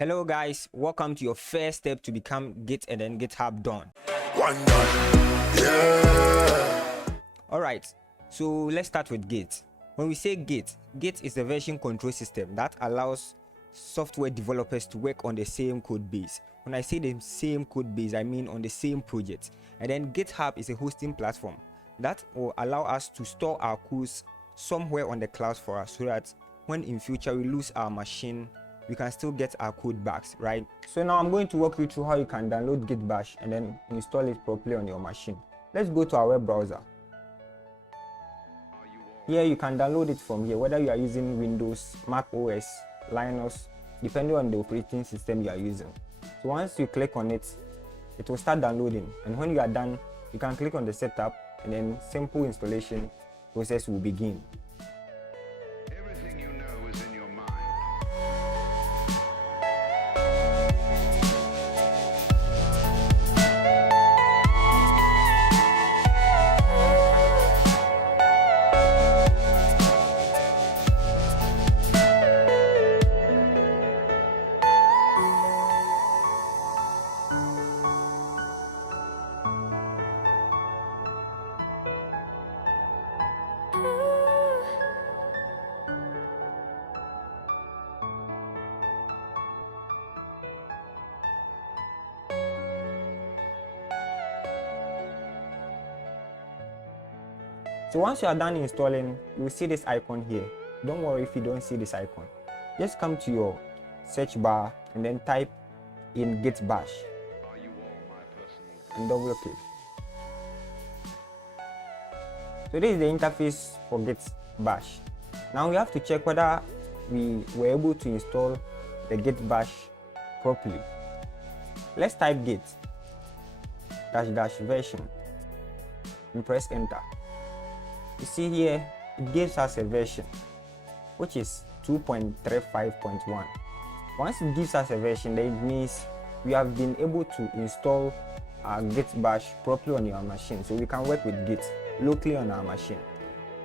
Hello guys, welcome to your first step to become Git and then GitHub Don. Yeah. Alright, so let's start with Git. When we say Git is a version control system that allows software developers to work on the same code base. When I say the same code base, I mean on the same project. And then GitHub is a hosting platform that will allow us to store our codes somewhere on the cloud for us, so that when in future we lose our machine, we can still get our code back, right? So now I'm going to walk you through how you can download Git Bash and then install it properly on your machine. Let's go to our web browser. Here you can download it from here, whether you are using Windows, Mac OS, Linux, depending on the operating system you are using. So once you click on it, it will start downloading, and when you are done, you can click on the setup and then simple installation process will begin. So once you are done installing, you will see this icon here. Don't worry if you don't see this icon. Just come to your search bar and then type in Git Bash and double click. So this is the interface for Git Bash. Now we have to check whether we were able to install the Git Bash properly. Let's type git -- version and press enter. You see here, it gives us a version which is 2.35.1. Once it gives us a version, then it means we have been able to install our Git Bash properly on your machine, so we can work with Git locally on our machine.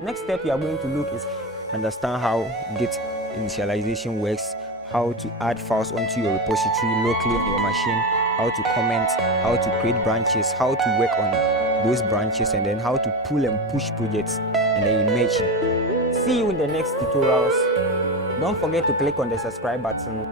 Next step you are going to look is understand how Git initialization works, how to add files onto your repository locally on your machine, how to comment, how to create branches, how to work on those branches, and then how to pull and push projects and then image. See you in the next tutorials. Don't forget to click on the subscribe button